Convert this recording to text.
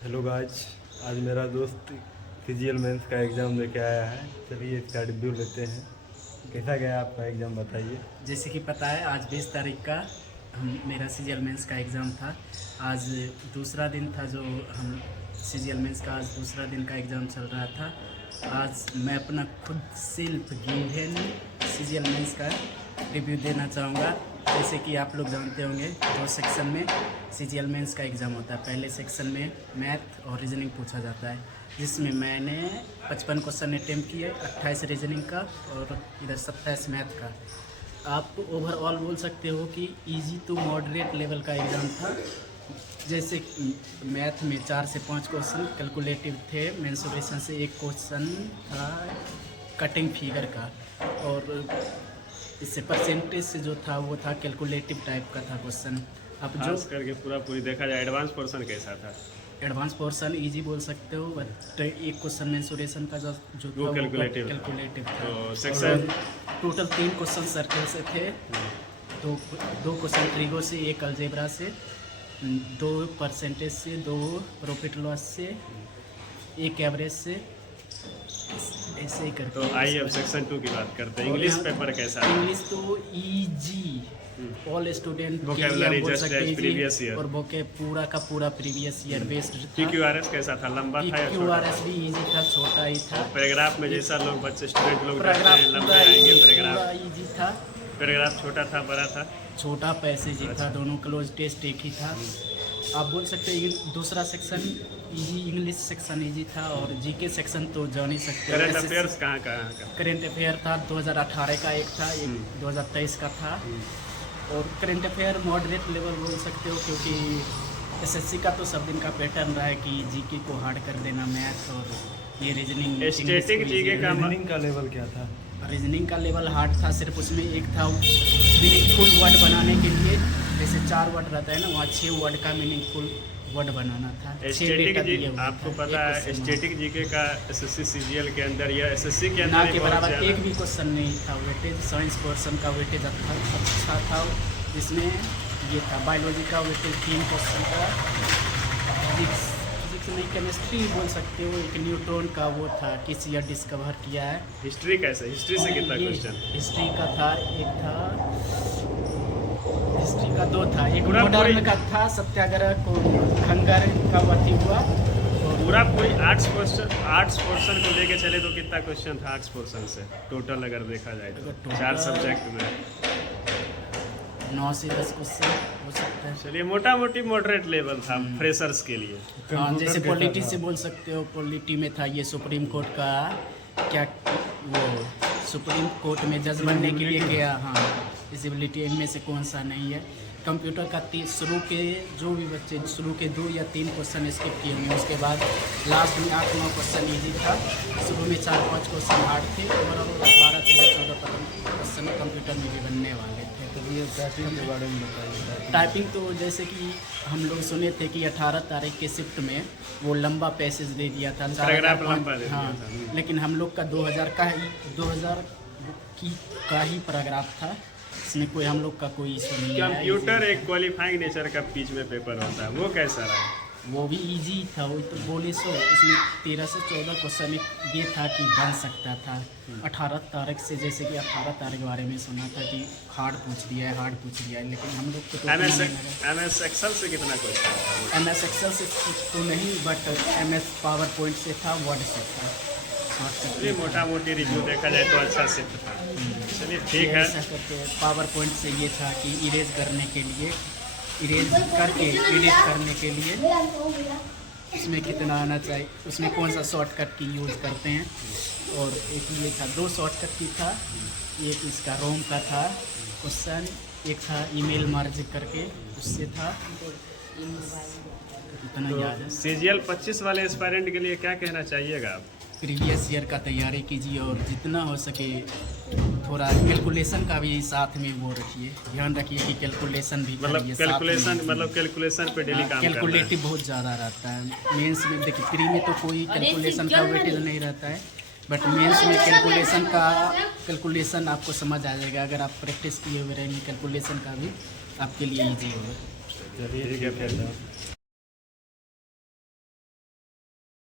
Hello guys, आज मेरा दोस्त फिजिकल मेंस का एग्ज़ाम लेके आया है। चलिए इसका रिव्यू लेते हैं। कैसा गया आपका एग्ज़ाम, बताइए। जैसे कि पता है आज 20 तारीख का मेरा सीजीएल मेंस का एग्ज़ाम था। आज दूसरा दिन था जो हम सीजीएल मेंस का आज दूसरा दिन का एग्ज़ाम चल रहा था। आज मैं अपना खुद सेल्फ गिवन सीजीएल मेंस का रिव्यू देना चाहूँगा। जैसे कि आप लोग जानते होंगे 2 सेक्शन में सीजीएल मेंस का एग्ज़ाम होता है। पहले सेक्शन में मैथ और रीजनिंग पूछा जाता है, जिसमें मैंने 55 क्वेश्चन अटैम्प्ट किए, 28 रीजनिंग का और इधर 27 मैथ का। आप ओवरऑल बोल सकते हो कि इजी टू मॉडरेट लेवल का एग्ज़ाम था। जैसे मैथ में 4 से 5 क्वेश्चन कैलकुलेटिव थे, मेंसुरेशन से 1 क्वेश्चन था कटिंग फिगर का, और इससे परसेंटेज से जो था वो था कैलकुलेटिव टाइप का था क्वेश्चन। अब जो खास करके पूरी देखा जाए एडवांस पोर्शन कैसा था? एडवांस पोर्शन इजी बोल सकते हो, बट एक क्वेश्चन मेंसुरेशन का जो था वो कैलकुलेटिव था। तो सेक्शन टोटल 3 क्वेश्चन सर्कल से थे, दो क्वेश्चन ट्रिगो से, 1 अलजेब्रा से, 2 परसेंटेज से, 2 प्रॉफिट लॉस से, 1 एवरेज से, ऐसे ही करके। तो आइए अब सेक्शन 2 की बात करते हैं। इंग्लिश पेपर कैसा था? इंग्लिश तो easy, all student vocabulary just as previous year, और वोके पूरा का पूरा प्रीवियस ईयर बेस्ड था। पीक्यूआरएस कैसा था? लंबा था या छोटा? पीक्यूआरएस भी इजी था, छोटा ही था। पैराग्राफ में जैसा लोग बच्चे स्टूडेंट लोग रहते पैराग्राफ हैं लंबे पूरा आएंगे पूरा पैराग्राफ। इजी था। पैराग्राफ छोटा था बड़ा था? छोटा पैसेज ही था, दोनों क्लोज टेस्ट एक ही था। आप बोल सकते हैं कि दूसरा section easy, English section easy था, और जीके सेक्शन तो जान ही सकते हैं। करंट अफेयर्स कहाँ का? करंट अफेयर था 2018 का एक था, एक 2023 का था। और करंट अफेयर मॉडरेट लेवल बोल सकते हो, क्योंकि एसएससी का तो सब दिन का पैटर्न रहा है कि जीके को हार्ड कर देना, मैथ और ये रीजनिंग। स्टैटिक जीके का रीजनिंग का लेवल क्या था? रीजनिंग का लेवल हार्ड था, सिर्फ उसमें एक था मीनिंगफुल वर्ड बनाने के लिए, जैसे 4 वर्ड रहता है ना, वहाँ 6 वर्ड का मीनिंगफुल वर्ड बनाना था। स्टैटिक जी आपको पता है स्टैटिक जीके का एसएससी सीजीएल के अंदर या एसएससी के अंदर ना के बराबर एक भी क्वेश्चन नहीं था। वेटेज साइंस पोर्शन का वेटेज अच्छा था, जिसमें ये था बायोलॉजी का वेटेज 3 क्वेश्चन का, फिजिक्स नहीं केमिस्ट्री बोल सकते हो, एक न्यूट्रॉन का वो था किस ईयर डिस्कवर किया है। हिस्ट्री कैसे? हिस्ट्री से कितना क्वेश्चन? हिस्ट्री का था, एक था हिस्ट्री का 2 था, एक पूरा मॉडर्न का था, सत्याग्रह को खंगर का अथी हुआ। पूरा कोई आर्ट्स पोर्शन को लेके चले तो कितना क्वेश्चन था आर्ट्स पोर्शन से टोटल अगर देखा जाए तो 4 सब्जेक्ट में 9 से 10 क्वेश्चन हो सकता है। चलिए मोटा मोटी मॉडरेट लेवल था फ्रेशर्स के लिए। हाँ, जैसे कैसा पॉलिटी था? से बोल सकते हो, पॉलिटी में था ये सुप्रीम कोर्ट का क्या, वो सुप्रीम कोर्ट में जज बनने के लिए गया। हाँ, एलिजिबिलिटी इनमें से कौन सा नहीं है। कंप्यूटर का शुरू के जो भी बच्चे शुरू के 2 या 3 क्वेश्चन स्किप किए होंगे, उसके बाद लास्ट में 8-9 क्वेश्चन इजी था। शुरू में 4-5 क्वेश्चन हार्ड थे, ओवरऑल 12-14 क्वेश्चन कंप्यूटर में भी बनने वाले थे। तो ये टाइपिंग के बारे में बताइए। टाइपिंग तो जैसे कि हम लोग सुने थे कि 18 तारीख के शिफ्ट में वो लंबा पैसेज दे दिया था, पैराग्राफ लंबा दे दिया हाँ, था। लेकिन हम लोग का 2000 का ही पैराग्राफ था, इसमें कोई हम लोग का कोई इशू नहीं है। कंप्यूटर एक क्वालिफाइंग नेचर का बीच में पेपर होता है, वो कैसा रहा? वो भी इजी था, वो तो बोले सो इसमें 13 से 14 क्वेश्चन ये था कि बन सकता था। 18 तारीख से, जैसे कि 18 तारीख के बारे में सुना था कि हार्ड पूछ दिया है, लेकिन हम लोग को MS एक्सेल से कितना क्वेश्चन? MS एक्सेल से तो नहीं, बट MS पावर पॉइंट से था, वर्ड से था। चलिए मोटा मोटी रिव्यू देखा जाए तो अच्छा से था। चलिए ठीक है। ऐसा करके पावर पॉइंट से ये था कि इरेज करने के लिए, इरेज करके एडिट करने के लिए उसमें कितना आना चाहिए, उसमें कौन सा शॉर्टकट की यूज़ करते हैं। और एक ये था, 2 शॉर्टकट की था, एक इसका रोम का था क्वेश्चन, एक था ईमेल मर्ज करके उससे था, इतना याद है। सीजीएल 25 वाले एस्पायरेंट के लिए क्या कहना चाहिएगा आप? प्रीवियस ईयर का तैयारी कीजिए, और जितना हो सके थोड़ा कैलकुलेशन का भी साथ में वो रखिए, ध्यान रखिए कि कैलकुलेशन भी करिए साथ में। कैलकुलेशन पे डेली काम करना है। कैलकुलेटिव बहुत ज़्यादा रहता है मेंस में। देखिए प्री में तो कोई कैलकुलेशन का वेटेज नहीं रहता है, बट मेंस में कैलकुलेशन आपको समझ आ जाएगा। अगर आप प्रैक्टिस किए हुए रहेंगे कैलकुलेशन का भी, आपके लिए ईजी होगा। चलिए ठीक है फिर।